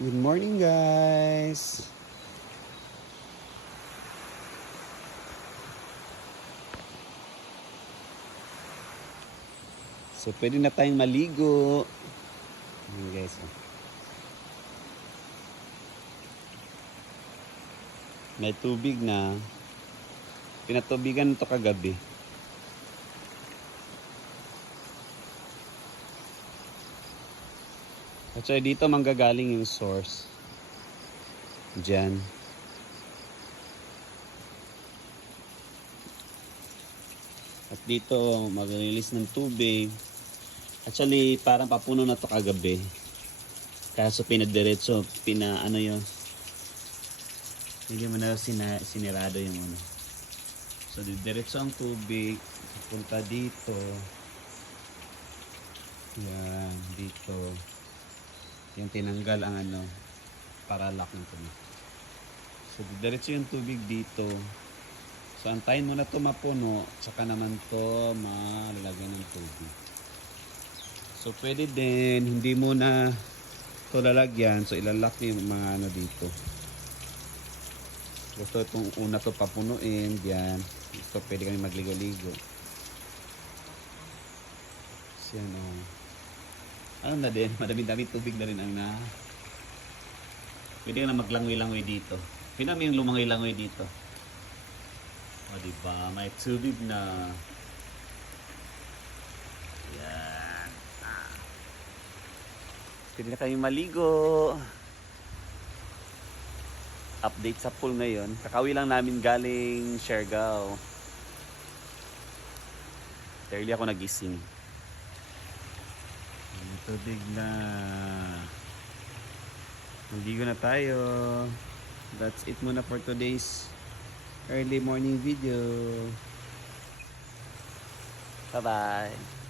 Good morning, guys. So, pwede na tayong maligo. Ayan, guys. May tubig na. Pinatubigan ito kagabi. At so, dito manggagaling yung source. Diyan. At dito, mag-release ng tubig. Actually, parang papuno na to kagabi. Kaso pinadiretso, ano yun. Hindi mo na sinirado yung ano. So, diretso ang tubig. Punta dito. Yan, dito. Yung tinanggal ang ano, para lock ng tubig. So, diretso yung tubig dito. So, antayin mo na ito mapuno, tsaka naman to malalagyan ng tubig. So, pwede din, hindi mo na ito lalagyan. So, ilalak yung mga ano dito. Gusto itong una to papunuin, diyan. Ito, pwede kami magligo-ligo. So, yan o. Ano na din, madami-dami tubig na rin ang na. Pwede ka na maglangoy-langoy dito. Pinami yung lumangoy-langoy dito. O diba, may tubig na. Yan. Pwede na kami maligo. Update sa pool ngayon. Kakawi lang namin galing Siargao. Early ako nagising. May tubig na. Maligo na tayo. That's it muna for today's early morning video. Bye-bye.